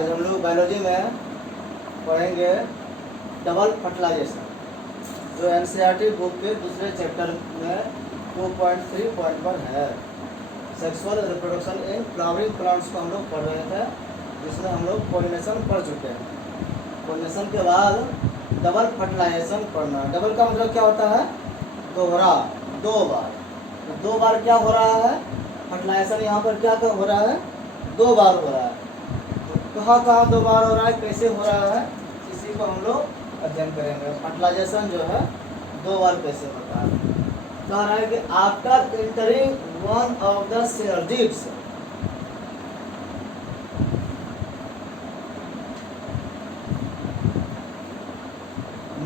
आज हम लोग बायोलॉजी में पढ़ेंगे डबल फर्टिलाइजेशन, जो एनसीईआरटी बुक के दूसरे चैप्टर में 2.3 पॉइंट पर है। Sexual reproduction in flowering plants को हम लोग पढ़ रहे थे, जिसमें हम लोग पोलिनेशन पढ़ चुके हैं। पोलिनेशन के बाद डबल फर्टिलाइजेशन पढ़ना। डबल का मतलब क्या होता है? दोहरा, दो बार। तो दो बार क्या हो रहा है? फर्टिलाइजेशन यहाँ पर क्या हो रहा है? दो बार हो रहा है। तो कहाँ कहाँ दो बार हो रहा है, कैसे हो रहा है, इसी को हम लोग अध्ययन करेंगे। फर्टिलाइजेशन जो है दो बार कैसे होता है। कह रहा है कि after entering one of the synergids,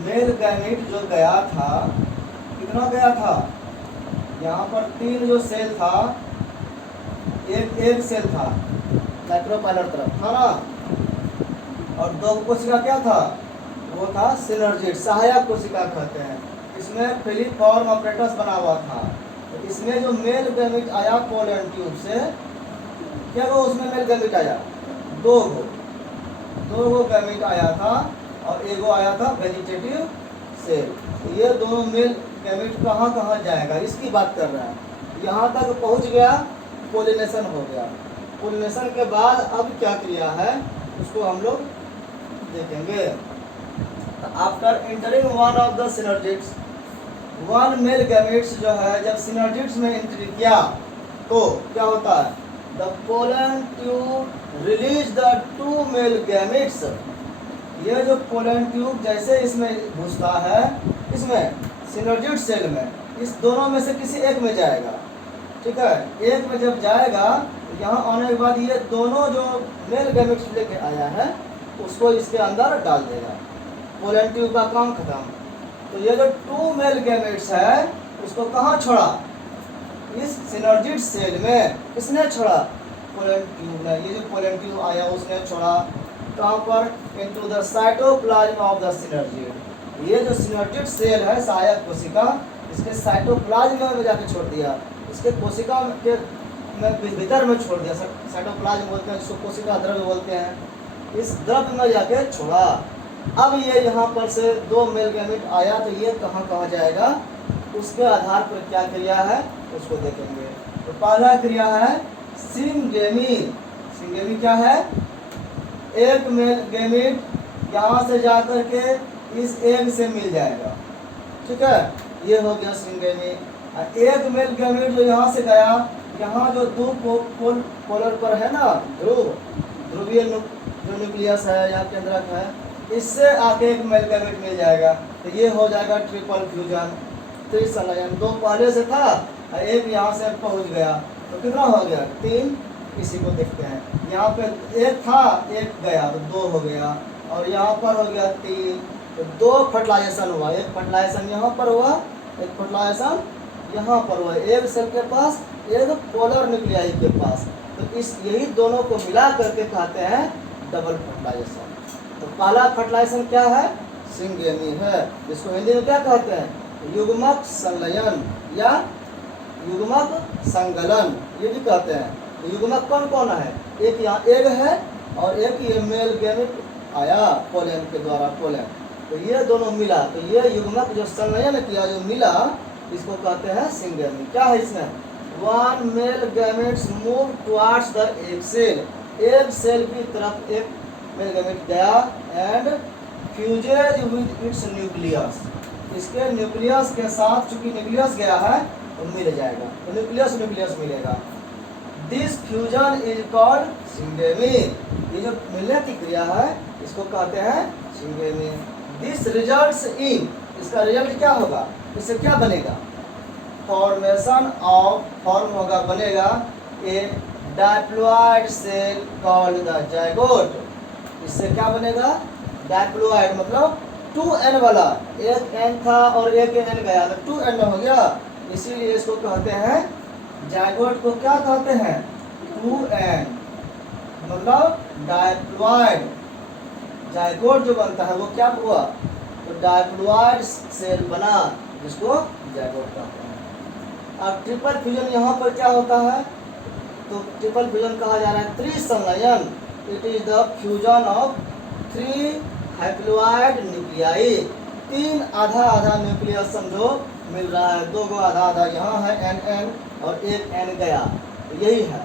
male gamete जो गया था, कितना गया था? यहाँ पर 3 जो सेल था, एक सेल था माइक्रोपाइलर तरफ था ना, और 2 कोशिका क्या था? वो था सिनर्जिड, सहायक कोशिका कहते हैं। इसमें फिलीफॉर्म ऑपरेटस बना हुआ था। तो इसमें जो मेल गैमीट आया पोलन ट्यूब से, क्या वो उसमें मेल गैमीट आया? 2 गो गैमीट आया था, और एगो आया था वेजिटेटिव सेल। तो ये दोनों मेल गैमीट कहाँ कहाँ जाएगा, इसकी बात कर रहा है। यहाँ तक पहुँच गया, पोलिनेशन हो गया। पोलिनेशन के बाद अब क्या क्रिया है उसको हम लोग देखेंगे। After entering one of the synergids, one male gametes जो है जब सिनर्जिड्स में एंट्री किया तो क्या होता है? The pollen tube release the 2 male gametes. ये जो पोलन ट्यूब जैसे इसमें घुसता है, इसमें सिनर्जिड सेल में, इस दोनों में से किसी एक में जाएगा। ठीक है, एक में जब जाएगा तो यहाँ आने के बाद ये दोनों जो मेल गैमेट्स लेके आया है उसको इसके अंदर डाल देगा। पोलन ट्यूब का काम खत्म। तो ये जो 2 मेल गैमेट्स है उसको कहाँ छोड़ा? इस सिनर्जिड सेल में। किसने छोड़ा? पोलन ट्यूब ने। ये जो पोलन ट्यूब आया उसने छोड़ा। कहाँ पर? Into the cytoplasm of the synergid. ये जो सिनर्जिड सेल है, सहायक कोशिका, इसके साइटोप्लाज्म में जाके छोड़ दिया। इसके कोशिका के भीतर में छोड़ दिया। साइटोप्लाज्म बोलते हैं जिसको, कोशिका द्रव्य बोलते हैं। इस द्रव्य में जाके छोड़ा। अब ये यहाँ पर से 2 मेल गैमेट आया, तो ये कहाँ कहाँ जाएगा, उसके आधार पर क्या क्रिया है उसको देखेंगे। तो पहला क्रिया है सिंगेमी। सिंगेमी क्या है? एक मेल गैमेट यहाँ से जाकर के इस एग से मिल जाएगा। ठीक है, ये हो गया सिंगेमी। एक मेल गैमेट जो यहाँ से गया, यहाँ जो 2 पोलर पर है ना, ध्रुवीय जो न्यूक्लियस है या केंद्रक है, इससे आके एक मेल गैमेट मिल जाएगा। तो ये हो जाएगा ट्रिपल फ्यूजन, त्रिसंलयन। 2 पहले से था, एक यहाँ से पहुँच गया, तो कितना हो गया? 3। इसी को देखते हैं। यहाँ पे एक था, एक गया तो 2 हो गया, और यहाँ पर हो गया 3। तो 2 फर्टिलाइजेशन हुआ। एक फर्टिलाइजेशन यहाँ पर हुआ, एक फर्टिलाइजेशन यहाँ पर हुआ, एक सेल के पास, एक पोलर न्यूक्लियाई के पास। तो इस यही दोनों को मिला करके कहते हैं डबल फर्टिलाइजेशन। तो पहला फर्टिलाइजेशन क्या है? सिंगेमी है, जिसको हिंदी में क्या कहते हैं? युग्मक संलयन या युग्मक संगलन, ये भी कहते हैं। तो युग्मक कौन कौन है? एक यहाँ एग है, और एक ये मेल गैमेट आया पोलन के द्वारा, पोलन। तो ये दोनों मिला, तो ये युग्मक जो संलयन किया, जो मिला, इसको कहते हैं सिंगेमी। क्या है इसमें? 1 male gametes move towards the egg cell. Egg cell की तरफ एक मेल गैमेट गया and fuses with its nucleus. इसके न्यूक्लियस के साथ, चूंकि न्यूक्लियस गया है तो मिल जाएगा, तो न्यूक्लियस मिलेगा। This fusion is called syngamy. ये जो मिलने की क्रिया है इसको कहते हैं सिंगेमी। दिस रिजल्ट्स इन, इसका रिजल्ट क्या होगा? इससे क्या बनेगा? फॉर्मेशन ऑफ, फॉर्म होगा, बनेगा a diploid cell called the zygote. इससे क्या बनेगा? डायप्लॉइड मतलब 2n वाला, एक n था और एक n गया तो 2n हो गया, इसीलिए इसको कहते हैं जाइगोट। को क्या कहते हैं? 2n मतलब डायप्लॉइड। जाइगोट जो बनता है वो क्या हुआ? तो डायप्लॉइड सेल बना, जिसको जाइगोट कहते हैं। अब ट्रिपल फ्यूजन यहाँ पर क्या होता है? तो ट्रिपल फ्यूजन कहा जा रहा है त्रिसंलयन। It is the fusion of 3 haploid nuclei. 3 आधा आधा न्यूक्लियस समझो मिल रहा है, 2 को आधा आधा यहाँ है NN और एक N गया, तो यही है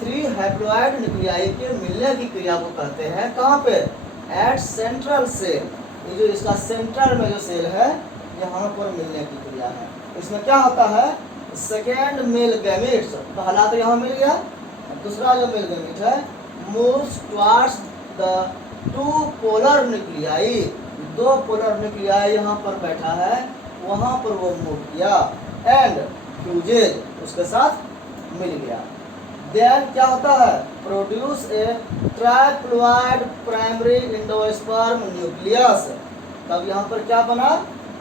3 हैप्लॉइड न्यूक्लियाई के मिलने की क्रिया को कहते हैं कहाँ पे, एट सेंट्रल सेल। ये जो इसका सेंट्रल में जो सेल है यहाँ पर मिलने की क्रिया है। इसमें क्या होता है, सेकेंड मेल गैमेट्स, पहला तो यहाँ मिल गया, दूसरा जो मेल गैमेट है moves towards the 2 polar nuclei. 2 polar nuclei यहाँ पर बैठा है, वहाँ पर वो मूव किया एंड फ्यूजेज उसके साथ मिल गया। देन क्या होता है, produce a triploid primary endosperm nucleus. तब यहाँ पर क्या बना,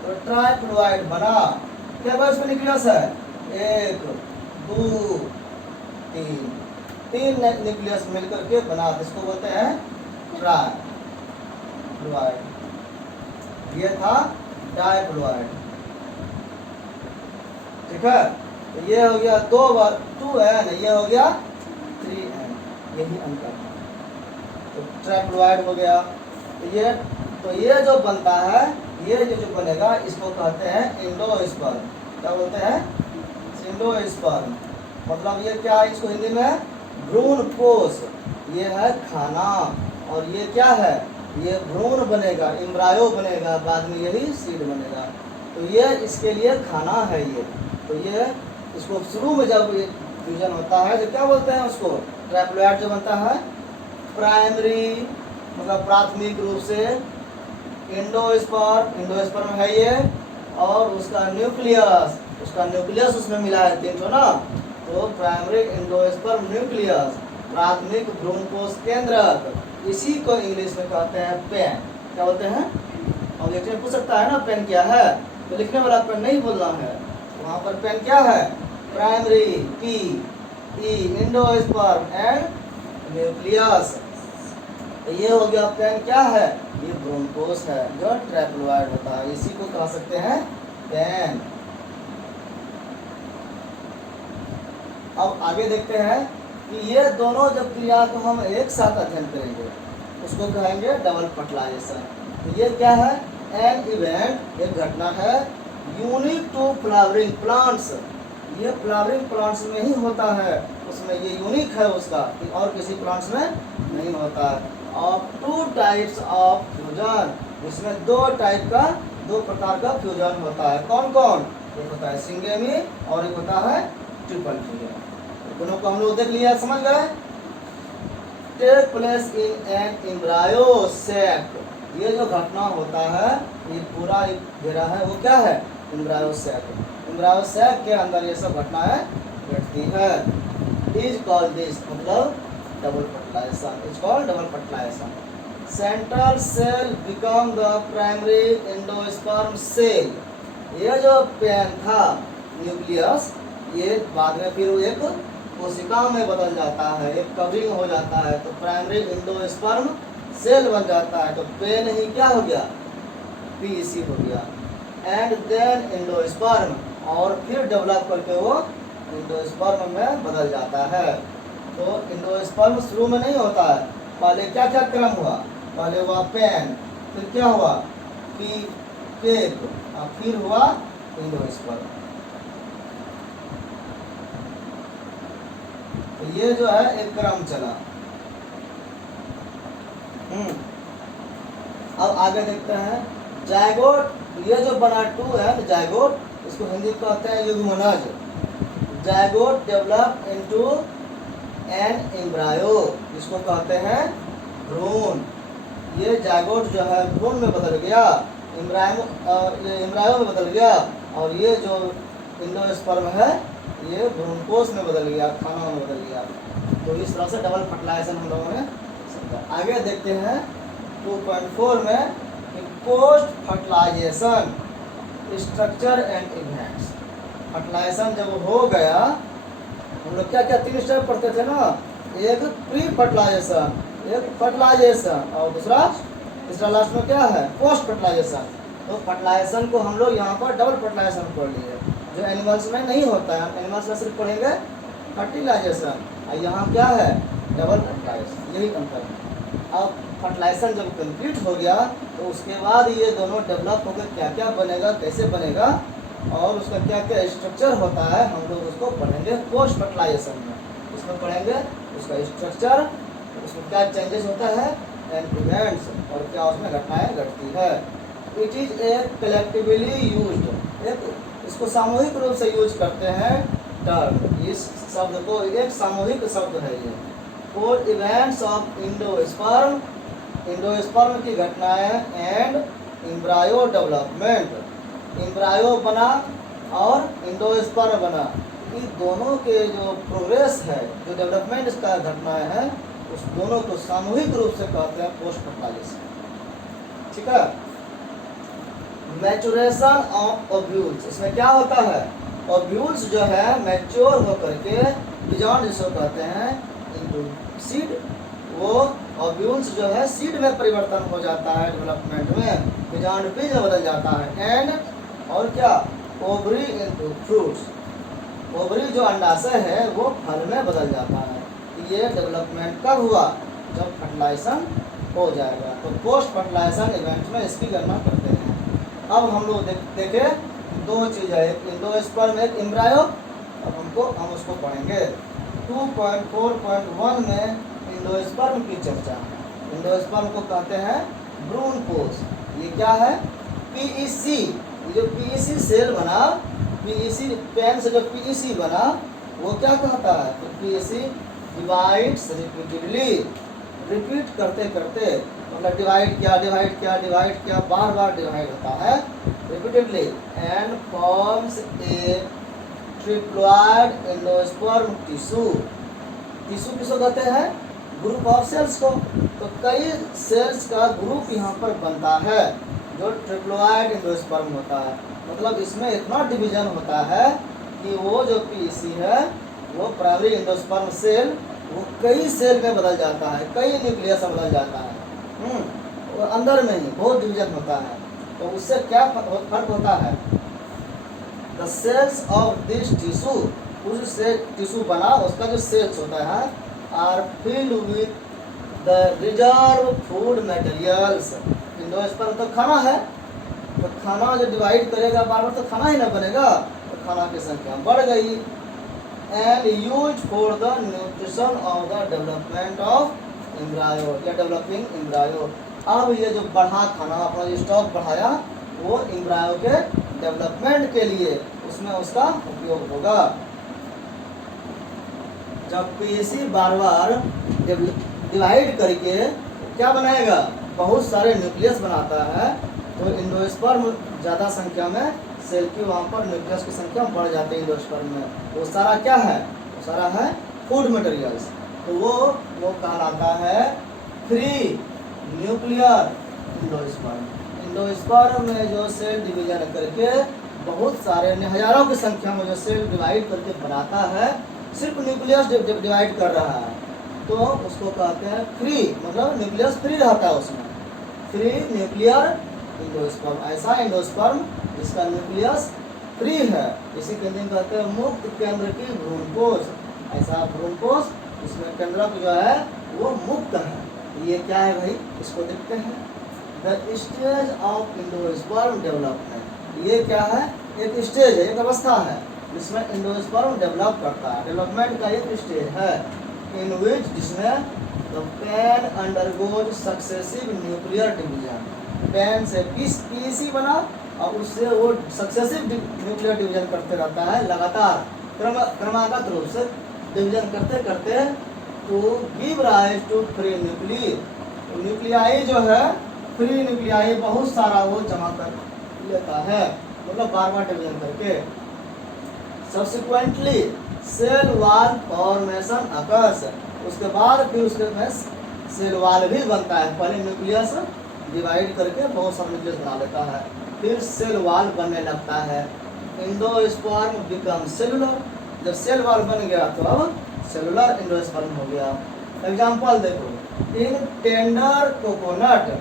तो ट्राइप्लॉइड बना। क्या इसमें न्यूक्लियस है, 1 2 3 न्यूक्लियस मिलकर के बना, इसको बोलते हैं ट्राइप्लॉइड। ये था डाइप्लॉइड, ठीक है। तो ये हो गया 2 बार 2N, ये हो गया 3N, यही अंतर है। तो ट्राइप्लॉइड हो गया। तो ये जो बनता है, ये जो बनेगा इसको कहते हैं एंडोस्पर्म। क्या बोलते हैं, एंडोस्पर्म। मतलब ये क्या है, इसको हिंदी में भ्रूण कोश, ये है खाना, और ये क्या है, ये भ्रूण बनेगा, एम्ब्रायो बनेगा, बाद में यही सीड बनेगा। तो ये इसके लिए खाना है ये। तो ये इसको शुरू में जब फ्यूजन होता है तो क्या बोलते हैं उसको, ट्राइप्लॉइड जो बनता है प्राइमरी मतलब प्राथमिक रूप से एंडोस्पर्म है ये, और उसका न्यूक्लियस उसमें मिला है 3 ठो ना, तो प्राइमरी एंडोस्पर्म न्यूक्लियस, प्राथमिक भ्रूणकोश केंद्रक, इसी को इंग्लिश में कहते हैं पेन। क्या बोलते हैं, और देखने पूछ सकता है ना पेन क्या है, तो लिखने वाला पेन नहीं बोलना है, वहाँ पर पेन क्या है, primary PE endosperm and nucleus. ये हो गया पेन क्या है, ये भ्रूणकोश है जो ट्राइप्लॉइड होता है, इसी को कह सकते हैं पेन। अब आगे देखते हैं कि ये दोनों जब क्रिया को हम एक साथ अध्ययन करेंगे उसको कहेंगे डबल फर्टिलाइजेशन। तो ये क्या है, एन इवेंट, एक घटना है यूनिक टू फ्लावरिंग प्लांट्स। ये फ्लावरिंग प्लांट्स में ही होता है, उसमें ये यूनिक है उसका, और किसी प्लांट्स में नहीं होता है। ऑफ 2 टाइप्स ऑफ फ्यूजन, इसमें 2 प्रकार का फ्यूजन होता है। कौन कौन, एक होता है सिंगेमी और एक होता है ट्रिपल फ्यूजन। दोनों को हम लोग देख लिया, समझ गए। Take place in an embryo sac, ये जो घटना होता है ये पूरा घेरा है, वो क्या है, एम्ब्रायो सेक। एम्ब्रायो सेक के अंदर ये सब घटनाएं घटती है। इज कॉल्ड दिस, मतलब double fertilization, is called double fertilization. Central cell become the primary endosperm cell. ये जो पेन था न्यूक्लियस, ये बाद में फिर एक कोशिका में बदल जाता है, एक कवरिंग हो जाता है, तो प्राइमरी एंडोस्पर्म सेल बन जाता है। तो पेन ही क्या हो गया, PEC हो गया। एंड देन एंडोस्पर्म, और फिर डेवलप करके वो एंडोस्पर्म में बदल जाता है। तो एंडोस्पर्म शुरू में नहीं होता है, पहले क्या क्या क्रम हुआ, पहले हुआ पेन, फिर क्या हुआ केक, और फिर हुआ एंडोस्पर्म। तो ये जो है एक क्रम चला। अब आगे देखते हैं जायगोट। ये जो बना 2 है जायगोट, इसको हिंदी में कहते हैं युग्मनज। Zygote develop into an embryo, इसको कहते हैं भ्रूण। ये जायगोट जो है भ्रूण में बदल गया, एम्ब्रायो में बदल गया, और ये जो एंडोस्पर्म है ये भ्रूणकोश में बदल गया, खाना में बदल गया। तो इस तरह से डबल फर्टिलाइजेशन हम लोगों ने समझा। आगे देखते हैं 2.4 में post fertilization structure and events. Fertilization जब हो गया, हम लोग क्या क्या 3 स्टेप पढ़ते थे ना, एक प्री फर्टिलाइजेशन, एक फर्टिलाइजेशन, और तीसरा लास्ट में क्या है, पोस्ट फर्टिलाइजेशन। तो फर्टिलाइजेशन को हम लोग यहाँ पर डबल फर्टिलाइजेशन पढ़ लिए, जो एनिमल्स में नहीं होता है। एनिमल्स में सिर्फ पढ़ेंगे फर्टिलाइजेशन, और यहाँ क्या है डबल फर्टिलाइजेशन, यही अंतर है। अब फर्टिलाइजेशन जब कंप्लीट हो गया तो उसके बाद ये दोनों डेवलप होकर क्या क्या बनेगा, कैसे बनेगा और उसका क्या क्या स्ट्रक्चर होता है, हम लोग उसको पढ़ेंगे पोस्ट फर्टिलाइजेशन में। इसमें पढ़ेंगे उसका स्ट्रक्चर, उसमें क्या चेंजेस होता है एंड इवेंट्स, और क्या उसमें घटनाएं घटती है। It is a collectively used, इसको सामूहिक रूप से यूज करते हैं टर्म, इस शब्द को एक सामूहिक शब्द है ये। For events of endosperm, endosperm की घटनाएं एंड एम्ब्रायो डेवलपमेंट, एम्ब्रायो बना और इंडोस्पर्म बना, इन दोनों के जो प्रोग्रेस है, जो डेवलपमेंट इसका घटनाएं है, उस दोनों को सामूहिक रूप से कहते हैं पोस्ट फर्टिलाइजेशन। ठीक है। मैचुरेशन ऑफ ओव्यूल्स, इसमें क्या होता है, ओव्यूल्स जो है मैच्योर होकर के बीजांड जिसको कहते हैं इनटू सीड, वो ओव्यूल्स जो है सीड में परिवर्तन हो जाता है डेवलपमेंट में, बीजांड बीज में बदल जाता है। एंड और क्या, ओवरी इनटू फ्रूट्स, ओवरी जो अंडाशय है वो फल में बदल जाता है। ये डेवलपमेंट कब हुआ, जब फर्टिलाइजेशन हो जाएगा। तो पोस्ट फर्टिलाइजेशन इवेंट में इसकी गणना करते हैं। अब हम लोग देखें दो चीज़ है, एक इंडोस्पर्म एक एम्ब्रायो। अब हम उसको पढ़ेंगे 2.4.1 में इंडोस्पर्म की चर्चा। इंडोस्पर्म को कहते हैं भ्रूण कोष। ये क्या है, पीईसी, ये जो पीईसी सेल बना, पीईसी पेन से जो पीईसी बना वो क्या कहता है, तो पीईसी डिवाइड्स रिपीटेडली, रिपीट करते करते, मतलब डिवाइड किया, बार बार डिवाइड होता है repeatedly, and forms a triploid endosperm tissue. Tissue किसको कहते हैं, ग्रुप ऑफ सेल्स को। तो कई सेल्स का ग्रुप यहाँ पर बनता है जो ट्रिप्लॉइड एंडोस्पर्म होता है। मतलब इसमें इतना डिवीजन होता है कि वो जो पीईसी है वो प्राइमरी एंडोस्पर्म सेल वो कई सेल में बदल जाता है, कई न्यूक्लियस में बदल जाता है। वो अंदर में ही बहुत डिवीजन होता है। तो उससे क्या फर्क होता है, the cells of this tissue, उस से टिश्यू बना उसका जो सेल्स होता है are filled with the reserve food materials. Endosperm तो खाना है, तो खाना जो डिवाइड करेगा बार बार तो खाना ही ना बनेगा, तो खाना की संख्या बढ़ गई। And use for the nutrition of the development of embryo या डेवलपिंग एम्ब्रायो। अब ये जो बढ़ा खाना अपना जो स्टॉक बढ़ाया वो एम्ब्रायो के डेवलपमेंट के लिए उसमें उसका उपयोग होगा। जब पीईसी बार बार डिवाइड करके क्या बनाएगा, बहुत सारे न्यूक्लियस बनाता है, तो इंडोस्पर्म ज़्यादा संख्या में सेल की वहाँ पर न्यूक्लियस की संख्या बढ़ जाती है इंडोस्पर्म में। वो सारा क्या है, वो सारा है फूड मटेरियल्स। तो वो कहलाता है फ्री न्यूक्लियर इंडोस्पर्म। इंडोस्पर्म में जो सेल डिवीजन करके बहुत सारे हजारों की संख्या में जो सेल डिवाइड करके बनाता है, सिर्फ न्यूक्लियस डिवाइड कर रहा है, तो उसको कहते हैं फ्री, मतलब न्यूक्लियस फ्री रहता है उसमें, फ्री न्यूक्लियर इंडोस्पर्म। ऐसा इंडोस्पर्म जिसका न्यूक्लियस फ्री है, इसी के लिए कहते हैं मुक्त केंद्र की भ्रूणकोष। ऐसा भ्रूणकोष इसमें केंद्रक जो है वो मुक्त है। ये क्या है भाई, इसको देखते हैं, the stage of endosperm development. ये क्या है, एक स्टेज है, एक अवस्था है जिसमें इंडोस्पर्म डेवलप करता है। डेवलपमेंट का एक स्टेज है इन विच जिसमें the PEN undergoes successive nuclear division. PEN से पीईसी बना और उससे वो सक्सेसिव न्यूक्लियर डिवीजन करते रहता है, लगातार क्रमागत रूप से डिवीजन करते करते to give rise to free nuclear. तो न्यूक्लियाई जो है फ्री न्यूक्लियाई बहुत सारा वो जमा कर लेता है, मतलब बार बार डिवीजन करके। Subsequently cell wall formation occurs, उसके बाद फिर उसके में सेल वॉल भी बनता है। पहले न्यूक्लियस डिवाइड करके बहुत सारा न्यूक्लियस बना लेता है, फिर सेल वॉल बनने लगता है। इंडोस्पर्म बिकम सेलुलर, जब सेल वॉल बन गया तो अब सेलुलर इंडोस्पर्म हो गया। एग्जाम्पल देखो, इन टेंडर कोकोनट,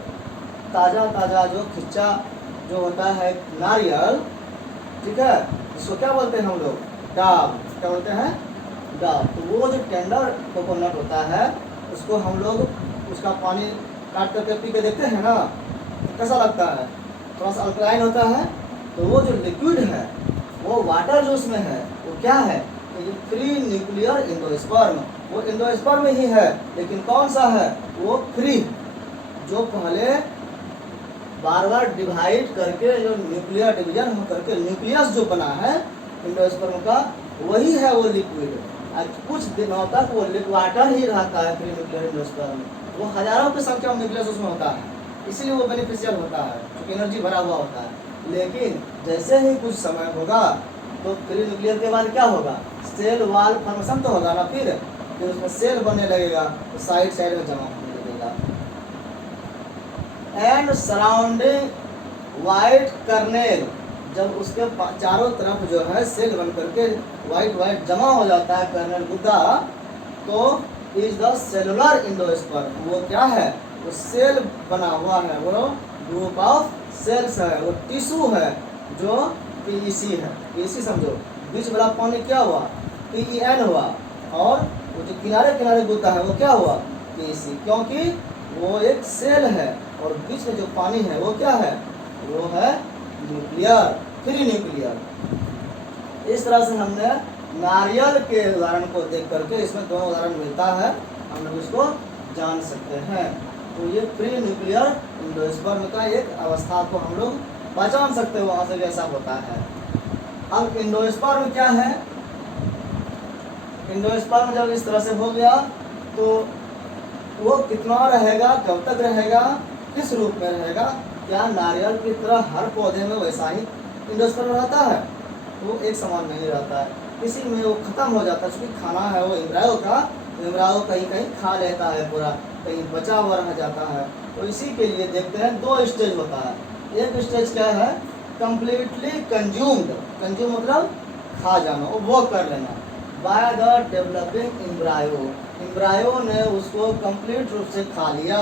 ताज़ा ताज़ा जो खिच्चा जो होता है नारियल, ठीक है, इसको क्या बोलते हैं हम लोग, डाब, क्या बोलते हैं डाल। तो वो जो टेंडर कोकोनट होता है उसको हम लोग उसका पानी काट करके पी के देखते हैं ना, तो कैसा लगता है? थोड़ा सा अल्कलाइन होता है। तो वो जो लिक्विड है वो वाटर जो उसमें है वो क्या है? तो ये फ्री न्यूक्लियर एंडोस्पर्म, वो एंडोस्पर्म ही है, लेकिन कौन सा है? वो फ्री, जो पहले बार बार डिवाइड करके जो न्यूक्लियर डिवीजन हो करके न्यूक्लियस जो बना है एंडोस्पर्म का, वही है वो लिक्विड। आज कुछ दिनों तक वो वाटर ही रहता है फ्री न्यूक्लियर एंडोस्पर्म। वो हजारों की संख्या में न्यूक्लियस उसमें होता है, इसीलिए वो बेनिफिशियल होता है, क्योंकि एनर्जी भरा हुआ होता है। लेकिन जैसे ही कुछ समय होगा तो फ्री न्यूक्लियर के बाद क्या होगा? सेल वाल फॉर्मेशन तो होगा ना, फिर उसमें सेल बनने लगेगा, तो साइड साइड में जमा होने लगेगा। एंड सराउंडिंग वाइट कर्नेल, जब उसके चारों तरफ जो है सेल बन करके वाइट जमा हो जाता है कर्नेल गुद्दा, तो इज द सेलुलर एंडोस्पर्म। वो क्या है? वो सेल बना हुआ है, वो ग्रुप ऑफ सेल्स है, वो टिश्यू है जो पीईसी है। पीईसी समझो, बीच वाला पानी क्या हुआ? PEN हुआ, और वो जो किनारे किनारे गुद्दा है वो क्या हुआ? पीईसी, क्योंकि वो एक सेल है और बीच में जो पानी है वो क्या है? वो है न्यूक्लियर, फ्री न्यूक्लियर। इस तरह से हमने नारियल के उदाहरण को देख करके इसमें दोनों उदाहरण मिलता है, हम लोग इसको जान सकते हैं। तो ये फ्री न्यूक्लियर एंडोस्पर्म का एक अवस्था को हम लोग पहचान सकते हैं, वहाँ से कैसा होता है। अब एंडोस्पर्म क्या है? एंडोस्पर्म जब इस तरह से हो गया तो वो कितना रहेगा, कब तक रहेगा, किस रूप में रहेगा? क्या नारियल की तरह हर पौधे में वैसा ही एंडोस्पर्म रहता है? वो एक समान नहीं रहता है, किसी में वो खत्म हो जाता है, क्योंकि खाना है वो एम्ब्रायो का, एम्ब्रायो कहीं कहीं खा लेता है पूरा, कहीं बचा हुआ रह जाता है। तो इसी के लिए देखते हैं दो स्टेज होता है। एक स्टेज क्या है? कंप्लीटली कंज्यूम्ड, कंज्यूम मतलब खा जाना, वो कर लेना, by the developing embryo, embryo ने उसको कंप्लीट रूप से खा लिया,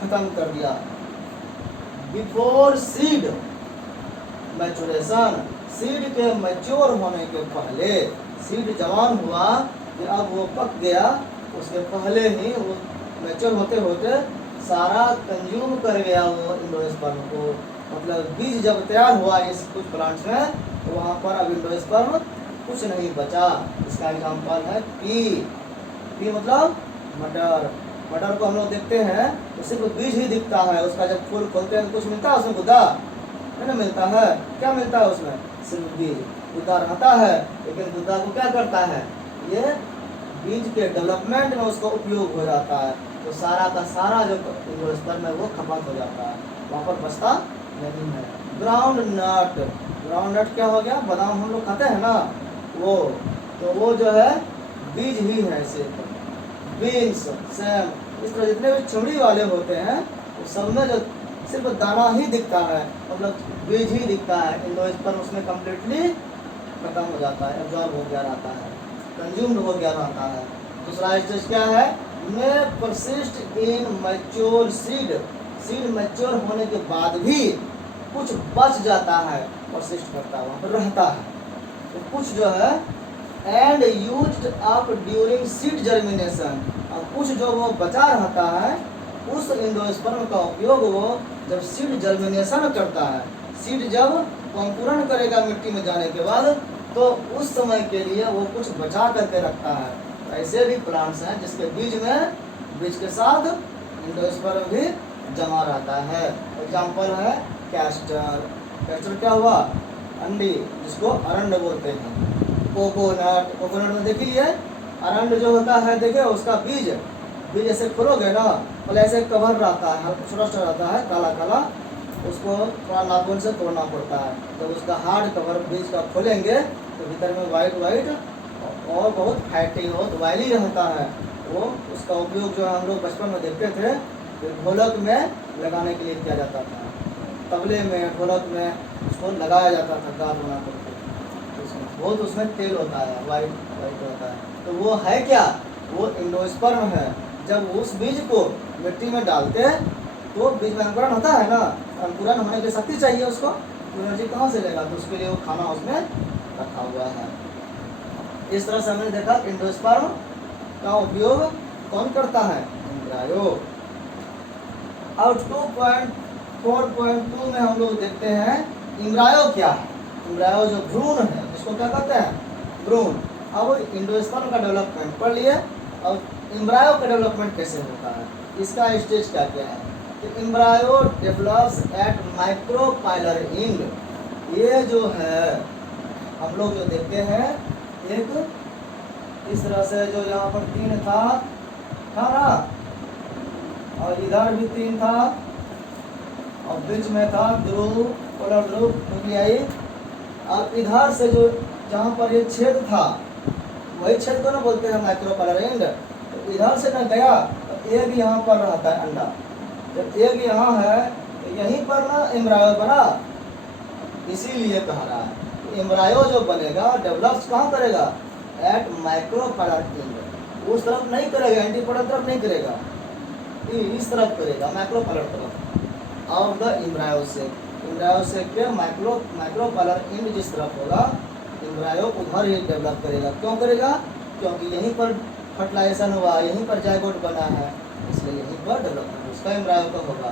खत्म कर दिया। बिफोर सीड मैचुरेशन, सीड के मैच्योर होने के पहले, सीड जवान हुआ कि अब वो पक गया, उसके पहले ही वो मैच्योर होते होते सारा कंज्यूम कर गया वो एंडोस्पर्म को। मतलब बीज जब तैयार हुआ इस कुछ प्लांट्स में, तो वहाँ पर अब एंडोस्पर्म कुछ नहीं बचा। इसका एग्जाम्पल है पी मतलब मटर। मटर को हम लोग देखते हैं तो सिर्फ बीज ही दिखता है, उसका जब फूल खोलते हैं कुछ मिलता है उसमें? गुद्दा नहीं मिलता है। क्या मिलता है उसमें? सिर्फ बीज। गुद्दा रहता है, लेकिन गुद्दा को क्या करता है? ये बीज के डेवलपमेंट में उसका उपयोग हो जाता है, तो सारा का सारा जो एंडोस्पर्म है वो खपत हो जाता है, वहाँ पर बचता नहीं है। ग्राउंड नट, ग्राउंड नट क्या हो गया? बादाम हम लोग खाते हैं ना, वो तो वो जो है बीज ही है सिर्फ। बीन्स, सैम, इस तरह जितने भी चमड़ी वाले होते हैं वो सब में जो सिर्फ दाना ही दिखता है, मतलब बीज ही दिखता है। एंडोस्पर्म उसमें कम्प्लीटली खत्म हो जाता है, एब्जॉर्ब हो गया रहता है, कंज्यूम्ड हो गया रहता है। दूसरा स्टेज क्या है? May persist in mature seed, seed mature होने के बाद भी कुछ बच जाता है, परसिस्ट करता है, वहाँ पर रहता है। तो कुछ जो है and used up during seed germination, और कुछ जो वो बचा रहता है उस एंडोस्पर्म का उपयोग वो जब सीड जर्मिनेशन करता है, सीड जब अंकुरण करेगा मिट्टी में जाने के बाद, तो उस समय के लिए वो कुछ बचा करके रखता है। ऐसे भी प्लांट्स हैं जिसके बीज के साथ एंडोस्पर्म भी जमा रहता है। एग्जाम्पल है कैस्टर। कैस्टर क्या हुआ? अंडी, जिसको अरंड बोलते हैं। कोकोनट, कोकोनट में देखिए अरंड जो होता है, देखिए उसका बीज ऐसे खोलोगे ना, पहले ऐसे कवर रहता है, छोटा छोटा रहता है, काला काला, उसको थोड़ा नाखून से तोड़ना पड़ता है। जब उसका हार्ड कवर बीज का खोलेंगे तो भीतर में वाइट और बहुत फैटी, बहुत वायली रहता है। वो उसका उपयोग जो हम लोग बचपन में देखते थे, ढोलक में लगाने के लिए किया जाता था, तबले में, ढोलक में उसको लगाया जाता था गार बना करके। बहुत उसमें तेल होता है, वाइट होता है। तो वो है क्या? वो एंडोस्पर्म है। जब उस बीज को मिट्टी में डालते हैं तो बीज में अंकुरण होता है ना, अंकुरण होने की शक्ति चाहिए उसको, एनर्जी कहाँ से लेगा? तो उसके लिए वो खाना उसमें रखा हुआ है। इस तरह से हमने देखा एंडोस्पर्म का उपयोग कौन करता है, एम्ब्रायो। अब 2.4.2 में हम लोग देखते हैं एम्ब्रायो क्या है। एम्ब्रायो जो भ्रूण है, जिसको क्या कहते हैं, भ्रूण। अब एंडोस्पर्म का डेवलपमेंट पढ़ लिए, और एम्ब्रायो का डेवलपमेंट कैसे होता है, इसका स्टेज क्या क्या है। तो embryo develops at micropylar end. ये जो है हम लोग जो देखते हैं, एक इस तरह से जो यहाँ पर 3 था ना, और इधर भी 3 था, और बीच में था ध्रुव, पोलर ध्रुव, न्यूक्लियाई। अब इधर से जो जहाँ पर ये छेद था, वही छेद को ना बोलते हैं माइक्रोपाइलर एंड। तो इधर से ना गया तो एग यहाँ पर रहता है अंडा। जब एग यहाँ है तो यहीं पर ना एम्ब्रायो बना, इसीलिए कह रहा है एम्ब्रायो जो बनेगा डेवलप्स कहाँ करेगा, एट माइक्रोपाइलर एंड। उस तरफ नहीं करेगा, एंटीपोडल तरफ नहीं करेगा, इस तरफ करेगा, माइक्रोपाइलर तरफ। ऑफ द एम्ब्रायो से, एम्ब्रायो से के माइक्रोपाइलर एंड जिस तरफ होगा, एम्ब्रायो उधर ही डेवलप करेगा। क्यों करेगा, क्योंकि यहीं पर फर्टिलाइजेशन हुआ, यहीं पर जायगोट बना है, इसलिए यहीं पर डेवलपमेंट उसका एम्ब्रायो का होगा।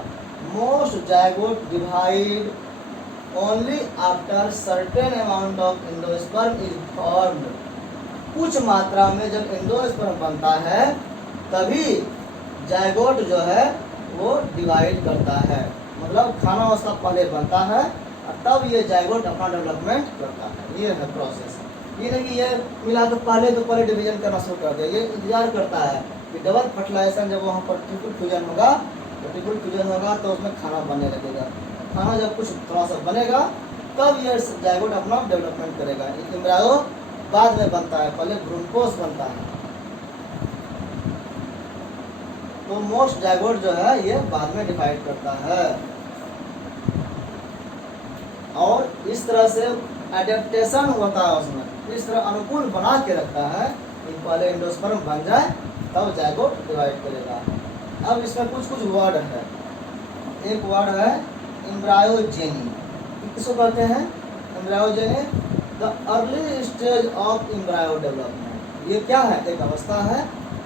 Most zygote divide only after certain amount of endosperm is formed. कुछ मात्रा में जब एंडोस्पर्म बनता है तभी जायगोट जो है वो डिवाइड करता है, मतलब खाना उसका पहले बनता है और तब ये जायगोट अपना डेवलपमेंट करता है। ये है प्रोसेस। ये नहीं कि ये मिला तो पहले डिवीजन करना शुरू कर दे, ये इंतजार करता है कि डबल फर्टिलाइजेशन जब वहाँ पर ट्रिपल फ्यूजन होगा, तो ट्रिपल फ्यूजन होगा तो उसमें खाना बनने लगेगा। खाना जब कुछ थोड़ा सा बनेगा तब ये जायगोट अपना डेवलपमेंट करेगा। एम्ब्रायो बाद में बनता है, पहले भ्रूणकोष बनता है। तो मोस्ट जायगोट जो है ये बाद में डिवाइड करता है, और इस तरह से एडेप्टेशन होता है उसमें, इस तरह अनुकूल बना के रखता है कि पहले एंडोस्पर्म बन जाए तब जायगोट डिवाइड करेगा। अब इसमें कुछ कुछ वर्ड है। एक वर्ड है एम्ब्रायोजेनी। किसको कहते हैं, embryogeny, the early stage of embryo development. ये क्या है, एक अवस्था है।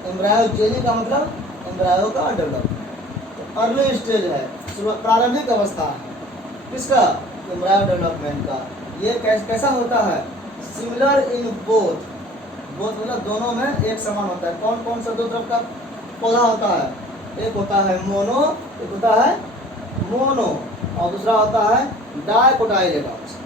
एम्ब्रायोजेनी का मतलब एम्ब्रायो का डेवलपमेंट। तो अर्ली स्टेज है, प्रारंभिक अवस्था है किसका, एम्ब्रायो डेवलपमेंट का। ये कैसा होता है, सिमिलर इन बोथ, मतलब दोनों में एक समान होता है। कौन कौन सा दो तरफ का पौधा होता है, एक होता है मोनो, एक होता है मोनो, और दूसरा होता है डाइकोटाइलेडॉन्स।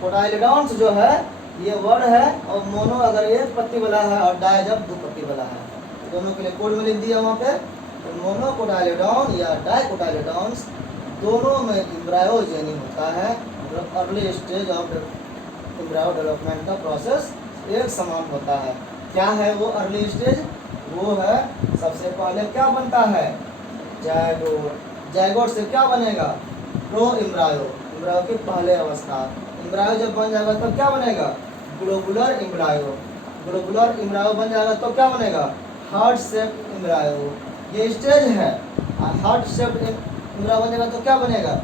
कोटाइलेडॉन्स जो है ये वर्ड है, और मोनो अगर एक पत्ती वाला है और डाई जब 2 पत्ती वाला है, तो दोनों के लिए कोड में लिख दिया वहाँ पे। तो मोनोकोटाइलेडॉन या डाइकोटाइलेडॉन्स दोनों में एम्ब्रायोजेनी होता है, मतलब early stage of embryo development का प्रोसेस एक समान होता है। क्या है वो अर्ली स्टेज, वो है सबसे पहले क्या बनता है, जायगोट। जायगोट से क्या बनेगा, प्रो एम्ब्रायो, एम्ब्रायो की पहले अवस्था। एम्ब्रायो जब बन जाएगा तब क्या बनेगा, ग्लोबुलर एम्ब्रायो। ग्लोबुलर एम्ब्रायो बन जाएगा तो क्या बनेगा, हार्ट शेप एम्ब्रायो। ये स्टेज है, हार्ट शेप एम्ब्रायो बनेगा तो क्या बनेगा,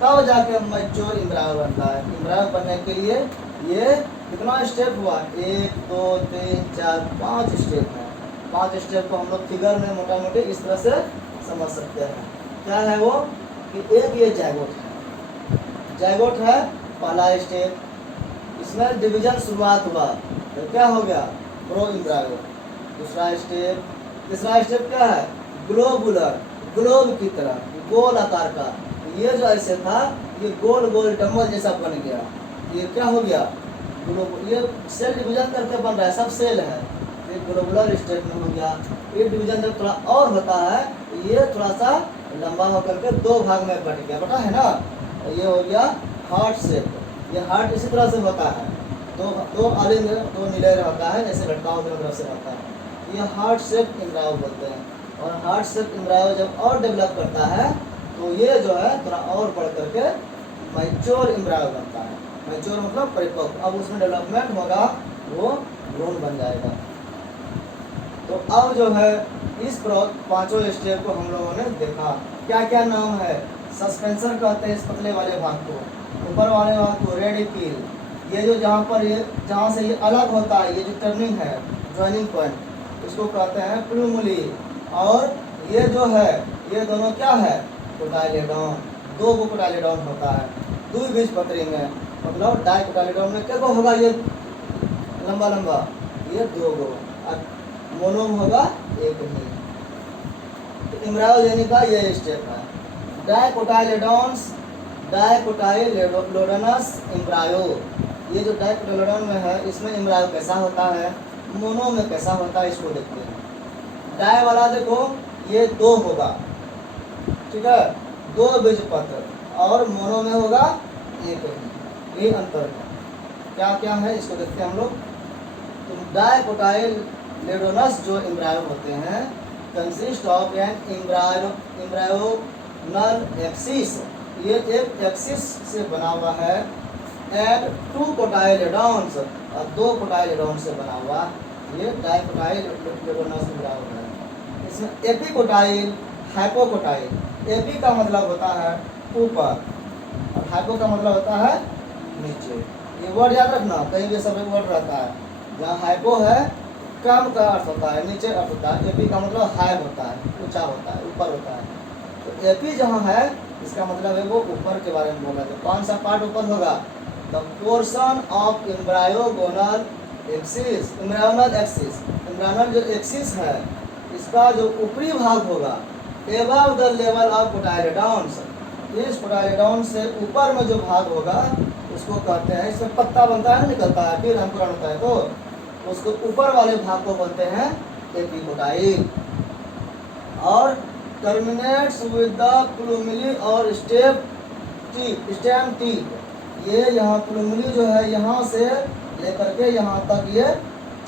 तब जाके मैच्योर एम्ब्रायो बनता है। एम्ब्रायो बनने के लिए ये कितना स्टेप हुआ, 1 2 3 4 5 स्टेप है। 5 स्टेप को हम लोग फिगर में मोटा मोटी इस तरह से समझ सकते हैं। क्या है वो कि एक ये जायगोट है, जायगोट है पहला स्टेप, इसमें डिवीजन शुरुआत हुआ तो क्या हो गया, प्रो एम्ब्रायो। दूसरा स्टेप, तीसरा स्टेप क्या है, ग्लोबुलर, ग्लोब की तरह गोल आकार का। ये जो ऐसे था ये गोल गोल डम्बल जैसा बन गया, ये क्या हो गया, ये सेल डिवीजन करके बन रहा है, सब सेल है, ये ग्लोबुलर स्टेट में हो गया। ये डिवीजन जब थोड़ा और होता है ये थोड़ा सा लंबा होकर के 2 भाग में बट गया, बटा है ना, ये हो गया हार्ट शेप। ये हार्ट इसी तरह से होता है, दो आले में 2 नीले रहता है, जैसे लटकाव दोनों तरफ से रहता है। ये हार्ट शेप एम्ब्रायो बोलते हैं। और हार्ट शेप एम्ब्रायो जब और डेवलप करता है तो ये जो है थोड़ा और बढ़ करके मैच्योर एम्ब्रायो बनता है। मैच्योर मतलब परिपक्व, अब उसमें डेवलपमेंट होगा, वो भ्रूण बन जाएगा। तो अब जो है इस 5 स्टेप को हम लोगों ने देखा। क्या क्या नाम है, सस्पेंसर कहते हैं इस पतले वाले भाग को, ऊपर वाले भाग को रेडिकिल, ये जो जहाँ से ये अलग होता है, ये जो टर्निंग है, ज्वाइनिंग पॉइंट, इसको कहते हैं प्लूमली। और ये जो है, ये दोनों क्या है, कोटाइलेडॉन। दो गो कोटाइलेडॉन होता है द्विबीजपत्री में, मतलब डाइकोटाइलेडॉन में क्या गो होगा, ये लंबा लंबा, ये दो गो, और मोनो में होगा एक ही। तो एम्ब्रायोजेनी का ये स्टेप है। डाइकोटाइलेडॉन्स, डाइकोटाइलेडोनस एम्ब्रायो। ये जो डाइकोटाइलेडॉन में है, इसमें एम्ब्रायो कैसा होता है, मोनो में कैसा होता है, इसको देखते हैं। डाई वाला देखो, ये दो होगा, ठीक है, दो बीजपत्र, और मोनो में होगा एक ही। ये अंतर है। क्या क्या है इसको देखते हैं हम लोग। तो डाइकोटाइलेडोनस जो एम्ब्रायो होते हैं कंसिस्ट ऑफ एन एम्ब्रायोनल एक्सिस, ये एक एक्सिस से बना हुआ है, एंड टू कोटाइलेडॉन्स, और दो कोटाइलेडॉन से बना हुआ ये डाइकोटाइलेडोनस एम्ब्रायो है। इसमें एपिकोटाइल, हाइपोकोटाइल। एपी का मतलब होता है ऊपर, और हाइपो का मतलब होता है नीचे। ये वर्ड याद रखना, कहीं भी सब वर्ड रहता है, जहाँ हाइपो है कम का अर्थ होता है, नीचे अर्थ होता है। एपी का मतलब हाई होता है, ऊंचा होता है, ऊपर होता है। तो एपी जहाँ है, इसका मतलब है वो ऊपर के बारे में बोल रहा है। कौन सा पार्ट ऊपर होगा, the portion of embryogonal axis, embryonal axis, embryonal जो एक्सिस है, इसका जो ऊपरी भाग होगा, above the level of cotyledons, इस कोटाइलेडॉन से ऊपर में जो भाग होगा उसको कहते हैं, इसमें पत्ता बनता है, निकलता है, फिर अंकुरण होता है, तो उसको ऊपर वाले भाग को बोलते हैं एपिकोटाइल। और टर्मिनेट्स विद द प्लूमली और स्टेम टिप। ये यहाँ प्लूमली जो है, यहाँ से लेकर के यहाँ तक ये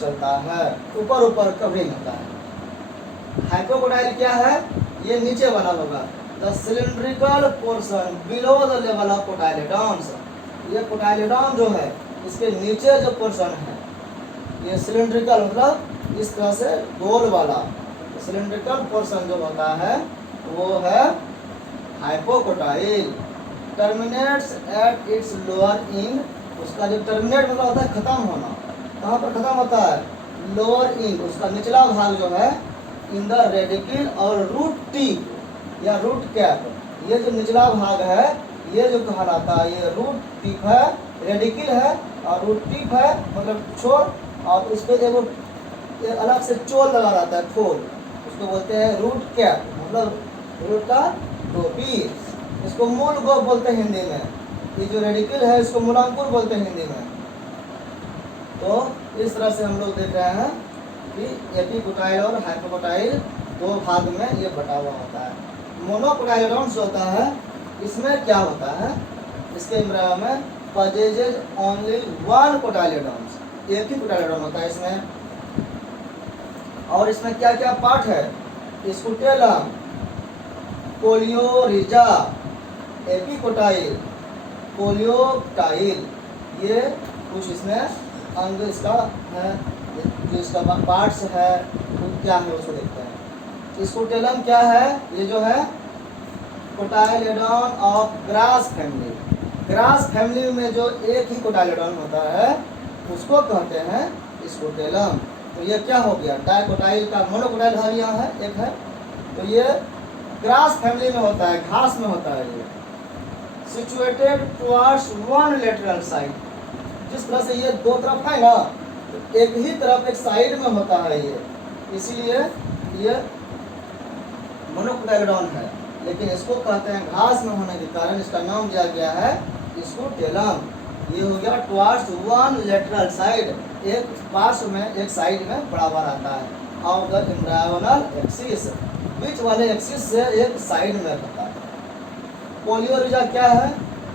चलता है, ऊपर ऊपर कभी नहीं होता है। हाइपोकोटाइल क्या है, ये नीचे वाला होगा, the cylindrical portion below the level of cotyledons. ये कोटाइलेडॉन जो है, इसके नीचे जो पोर्शन है, ये सिलिंड्रिकल मतलब इस तरह से गोल वाला सिलिंड्रिकल पोर्शन जो होता है वो है hypocotyl. Terminates at its lower end, उसका जो टर्मिनेट मतलब होता है खत्म होना, कहाँ पर खत्म होता है, लोअर इंड, उसका निचला भाग जो है, इन द रेडिकल और रूट टिप या रूट कैप। ये जो निचला भाग है, ये जो कहलाता है, ये रूट टिप है, रेडिकल है, और रूट टिप है मतलब छोर, और उस पर देखो अलग से चोल लगा रहता है, खोल, उसको बोलते हैं रूट कैप, मतलब रूट का टोपी। इसको मूल गोप बोलते हैं हिंदी में। ये जो रेडिकल है, इसको मूलांकुर बोलते हैं हिंदी में। तो इस तरह से हम लोग देख रहे हैं कि एपिकोटाइल और हाइपोकोटाइल दो भाग में ये बटा हुआ होता है। मोनोकोटाइलेडॉन्स जो होता है, इसमें क्या होता है, इसके एम्ब्रायो में पजेजेज ओनली वन कोटाइलेडॉन्स, एक ही कोटाइलेडॉन होता है इसमें। और इसमें क्या क्या पार्ट है, स्कुटेलम, कोलियोरिजा, एपिकोटाइल, कोलियोटाइल, ये कुछ इसमें अंग इसका है, जो इसका पार्ट्स है वो क्या है उसको देखते हैं। स्कुटेलम क्या है, ये जो है cotyledon of grass family. Grass family में जो एक ही कोटाइलेडॉन होता है उसको कहते हैं स्कुटेलम। तो ये क्या हो गया, डाइकोटाइल का मोनोकोटाइल है, यहाँ है एक है, तो ये ग्रास फैमिली में होता है, घास में होता है। ये situated towards one lateral side, जिस तरह से ये दो तरफ है ना, तो एक ही तरफ एक साइड में होता है ये, इसीलिए ये मोनोकोटाइलेडॉन है। लेकिन इसको कहते हैं घास में होने के कारण इसका नाम दिया गया है स्कुटेलम। ये हो गया टुवर्ड्स वन लेटरल साइड, एक पार्श्व में, एक साइड में बड़ा हुआ रहता है। ऑफ द एम्ब्रायोनल एक्सिस, बीच वाले एक्सिस से एक साइड में रहता है। कोलियोरिजा क्या है,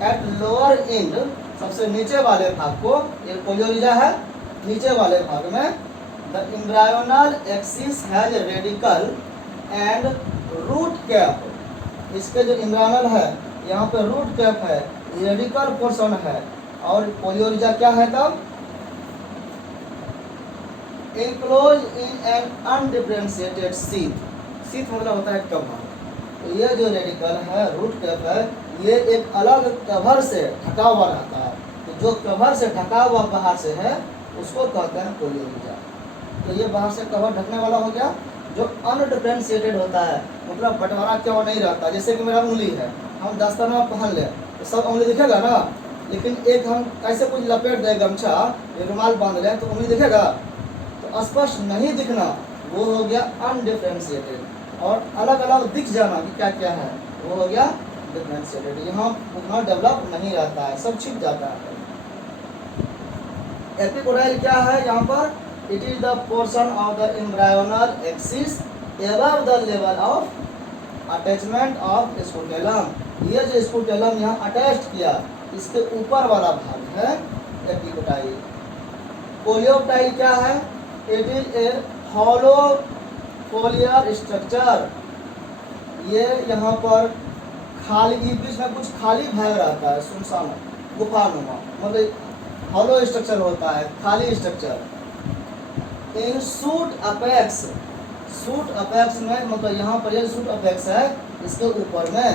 एट लोअर एंड, सबसे नीचे वाले भाग को, ये कोलियोरिजा है, नीचे वाले भाग में the embryonal axis has radicle and root cap. इसके जो एम्ब्रायोनल है, यहाँ पे रूट कैप है, रेडिकल पोर्शन है, और कोलियोरिजा क्या है तब, enclose in an undifferentiated sheath. Sheath मतलब होता है कवर। तो ये जो रेडिकल है, रूट कैप है, ये एक अलग कवर से ढका हुआ रहता है। तो जो कवर से ढका हुआ बाहर से है उसको कहते हैं कोलियोमीडिया। तो ये बाहर से कवर ढकने वाला हो गया। जो अनडिफरेंशिएटेड होता है, मतलब बंटवारा क्यों नहीं रहता, जैसे कि मेरा उंगली है, हम दस्ताना पहन ले तो सब उंगली दिखेगा ना, लेकिन एक हम ऐसे कुछ लपेट दे गमछा, रुमाल बांध लें तो उंगली दिखेगा, तो स्पष्ट नहीं दिखना वो हो गया अनडिफरेंशिएटेड। और अलग अलग दिख जाना कि क्या क्या है वो हो गया डिफरेंशिएटेड। यहाँ उतना डेवलप नहीं रहता है, सब छिप जाता है। एपिकोडाइल क्या है यहाँ पर, it is the portion of the embryonal axis above the level of attachment of scutellum. ये जो स्कूटेलम यहाँ अटैच किया इसके ऊपर वाला भाग है एपिकोडाइल। कोलियोप्टाइल क्या है, it is a hollow फोलियर structure. ये यहाँ पर खाली बीच में कुछ खाली भाग रहता है, सुनसान गुफानुमा, मतलब हॉलो स्ट्रक्चर होता है, खाली स्ट्रक्चर। इन शूट अपेक्स, शूट अपेक्स में मतलब यहाँ पर ये शूट अपेक्स है, इसके ऊपर में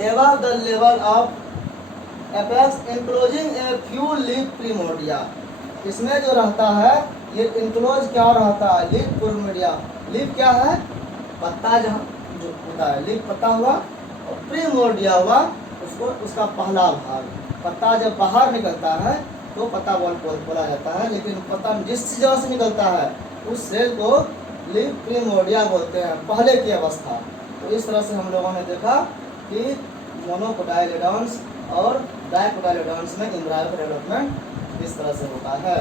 above the level of apex enclosing a few leaf primordia. इसमें जो रहता है ये इनक्लोज क्या रहता है, लीफ प्रिमोर्डिया। लीफ क्या है, पत्ता जहाँ जो होता है, लीफ पत्ता हुआ और प्रिमोर्डिया हुआ उसको उसका पहला भाग। पत्ता जब बाहर निकलता है तो पत्ता बोला जाता है, लेकिन पत्ता जिस जगह से निकलता है उस सेल को लीफ प्रिमोर्डिया बोलते हैं, पहले की अवस्था। तो इस तरह से हम लोगों ने देखा कि मोनोकोटाइलेडॉन्स और डाइकोटाइलेडॉन्स में एम्ब्रायो का डेवलपमेंट इस तरह से होता है।